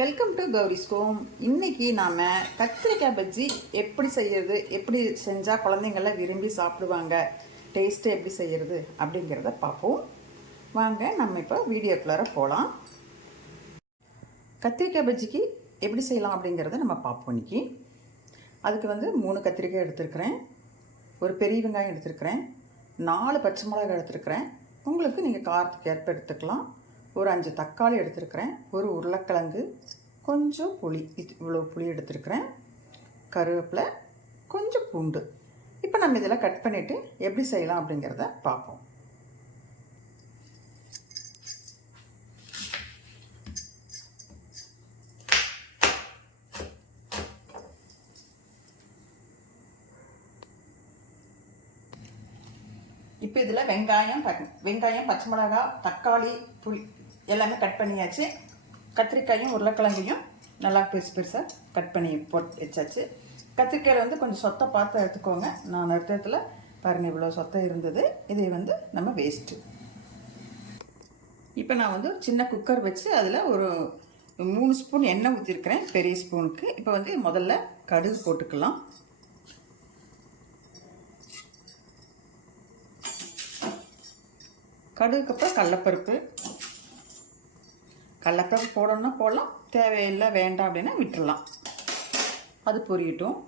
Welcome to Gowri's home. இன்னைக்கு நாம் கத்திரிக்காய் பஜ்ஜி எப்படி செய்யறது, எப்படி செஞ்சால் குழந்தைங்கள்லாம் விரும்பி சாப்பிடுவாங்க, டேஸ்ட்டு எப்படி செய்யறது அப்படிங்கிறத பார்ப்போம். வாங்க நம்ம இப்போ வீடியோக்குள்ளார போகலாம். கத்திரிக்காய் பஜ்ஜிக்கு எப்படி செய்யலாம் அப்படிங்கிறத நம்ம பார்ப்போம். இன்னைக்கு அதுக்கு 3 கத்திரிக்காய் எடுத்துருக்கிறேன், ஒரு பெரிய வெங்காயம் எடுத்துருக்கிறேன், 4 பச்சை மிளகாய் எடுத்துருக்கிறேன். உங்களுக்கு நீங்கள் காரத்துக்கு ஏற்ப எடுத்துக்கலாம். ஒரு 5 தக்காளி எடுத்துருக்கிறேன், ஒரு உருளைக்கிழங்கு, கொஞ்சம் புளி, இவ்வளோ புளி எடுத்துருக்கிறேன், கருவேப்பிலை, கொஞ்சம் பூண்டு. இப்போ நம்ம இதெல்லாம் கட் பண்ணிவிட்டு எப்படி செய்யலாம் அப்படிங்கிறத பார்ப்போம். இப்போ இதில் வெங்காயம், பச்சை மிளகாய், தக்காளி, புளி எல்லாமே கட் பண்ணியாச்சு. கத்திரிக்காயும் உருளைக்கிழங்கையும் நல்லா பெருசாக கட் பண்ணி போட்டு வச்சாச்சு. கத்திரிக்காயில் கொஞ்சம் சொத்தை பார்த்து எடுத்துக்கோங்க. நான் எடுத்ததில் பாருங்கள் இவ்வளோ சொத்தை இருந்தது. இதை நம்ம வேஸ்ட்டு. இப்போ நான் சின்ன குக்கர் வச்சு அதில் ஒரு 3 ஸ்பூன் எண்ணெய் ஊற்றிருக்கிறேன், பெரிய ஸ்பூனுக்கு. இப்போ முதல்ல கடுகு போட்டுக்கலாம். கடுகுக்கு அப்புறம் கடலப்பருப்பு போடணும்னா போடலாம், தேவையில்லை வேண்டாம் அப்படின்னா விட்டுடலாம். அது பொரியட்டும்.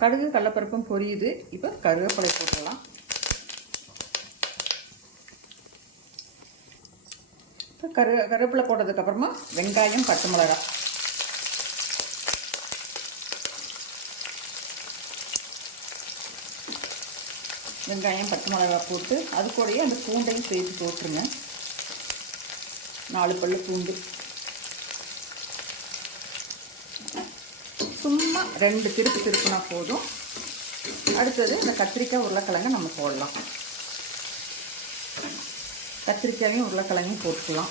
கடுகு கடலப்பருப்பும் பொரியுது. இப்போ கருவேப்பிலை போட்டுடலாம். இப்போ கருவேப்பிலை போட்டதுக்கப்புறமா வெங்காயம், பச்சை மிளகாய், வெங்காயம் பச்சை மிளகாய் போட்டு அது கூடயே அந்த பூண்டையும் சேர்த்து போட்டுருங்க. 4 பல்லு பூண்டு. சும்மா 2 திருப்புனா போதும். அடுத்தது இந்த கத்திரிக்காய் உருளைக்கிழங்கு நம்ம போடலாம். கத்திரிக்காயும் உருளைக்கிழங்கும் போட்டுக்கலாம்.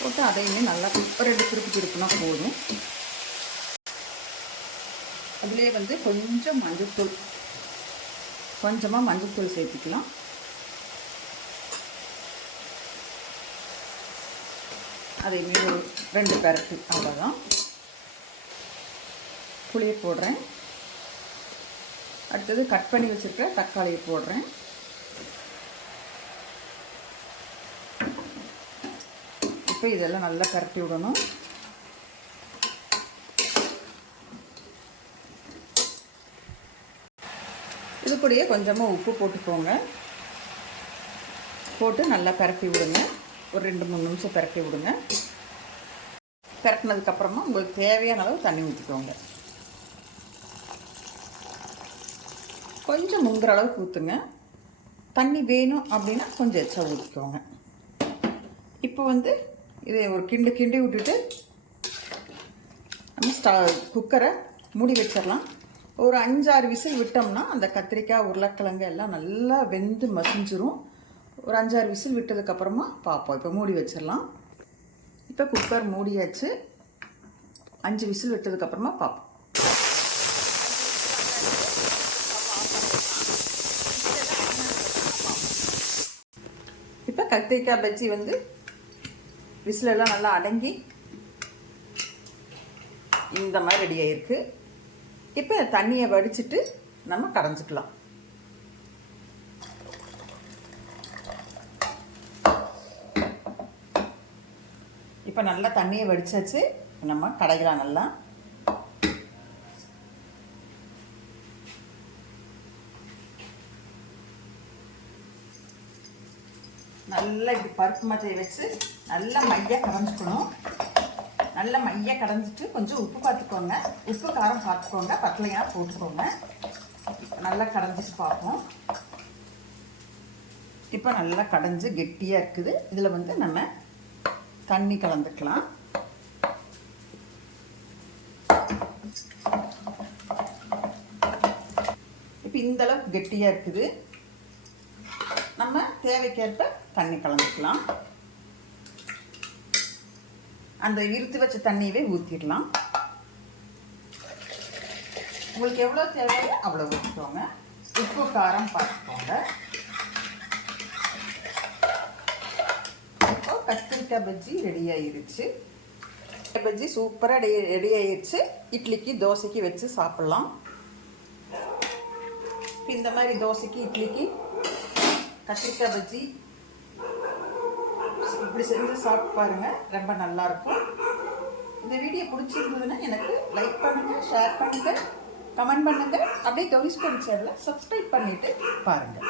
போட்டு அதையுமே நல்லா 2 திருப்புனா போதும். அதுலேயே கொஞ்சம் மஞ்சள்தூள், கொஞ்சமாக மஞ்சள்தூள் சேர்த்துக்கலாம். அதையுமே ஒரு 2 பெரட்டு, அவ்வளோதான். புளியை போடுறேன். அடுத்தது கட் பண்ணி வச்சுருக்கிற தக்காளியை போடுறேன். இப்போ இதெல்லாம் நல்லா பரட்டி விடணும். இது கூடயே கொஞ்சமாக உப்பு போட்டுக்கோங்க. போட்டு நல்லா பரட்டி விடுங்க. ஒரு 2-3 நிமிஷம் பரட்டி விடுங்க. பரட்டினதுக்கப்புறமா உங்களுக்கு தேவையான அளவு தண்ணி ஊற்றிக்கோங்க. கொஞ்சம் முங்குற அளவுக்கு ஊற்றுங்க. தண்ணி வேணும் அப்படின்னா கொஞ்சம் எச்சா ஊற்றிக்கோங்க. இப்போ இதை ஒரு கிண்டி விட்டுட்டு நம்ம குக்கரை மூடி வச்சிடலாம். ஒரு 5-6 விசில் விட்டோம்னா அந்த கத்திரிக்காய் உருளைக்கிழங்கு எல்லாம் நல்லா வெந்து மசிஞ்சிரும். ஒரு 5-6 விசில் விட்டதுக்கப்புறமா பார்ப்போம். இப்போ மூடி வச்சிடலாம். இப்போ குக்கர் மூடியாச்சு. 5 விசில் விட்டதுக்கப்புறமா பார்ப்போம். இப்போ கத்திரிக்காய் பஜ்ஜி விசிலெல்லாம் நல்லா அடங்கி இந்த மாதிரி ரெடி ஆகிருக்கு. இப்போ தண்ணியை வடிச்சிட்டு நம்ம கடைஞ்சிக்கலாம். இப்போ நல்லா தண்ணியை வடிச்சாச்சு. நம்ம கடைக்கலாம். நல்லா இப்படி பருப்பு மத்தையை வச்சு நல்லா மையாக கடைஞ்சிக்கணும். நல்லா மையாக கடைஞ்சிட்டு கொஞ்சம் உப்பு பார்த்துக்கோங்க, உப்பு காரம் பார்த்துக்கோங்க, பத்தலையாக போட்டுக்கோங்க. நல்லா கடைஞ்சிட்டு பார்ப்போம். இப்போ நல்லா கடைஞ்சி கெட்டியாக இருக்குது. இதில் நம்ம தண்ணி கலந்துக்கலாம். இப்போ இந்தளவுக்கு கெட்டியாக இருக்குது. நம்ம தேவைக்கேற்ப தண்ணி கலந்துக்கலாம். அந்த இறுத்து வச்ச தண்ணியவே ஊற்றிடலாம். உங்களுக்கு எவ்வளோ தேவையோ அவ்வளோ ஊற்றிக்கோங்க. உப்பு காரம் பார்த்துக்கோங்க. கத்திரிக்காய் பஜ்ஜி ரெடி ஆயிருச்சு. பஜ்ஜி சூப்பராக ரெடி ஆயிடுச்சு. இட்லிக்கு தோசைக்கு வச்சு சாப்பிட்லாம். இந்த மாதிரி தோசைக்கு இட்லிக்கு கத்திரிக்காய் பஜ்ஜி இப்படி செஞ்சு சாப்பிட்டு பாருங்கள், ரொம்ப நல்லாயிருக்கும். இந்த வீடியோ பிடிச்சிருந்ததுன்னா எனக்கு லைக் பண்ணுங்கள், ஷேர் பண்ணுங்கள், கமெண்ட் பண்ணுங்கள். அப்படியே கவிஸ் பண்ண சேனலை சப்ஸ்கிரைப் பண்ணிவிட்டு பாருங்கள்.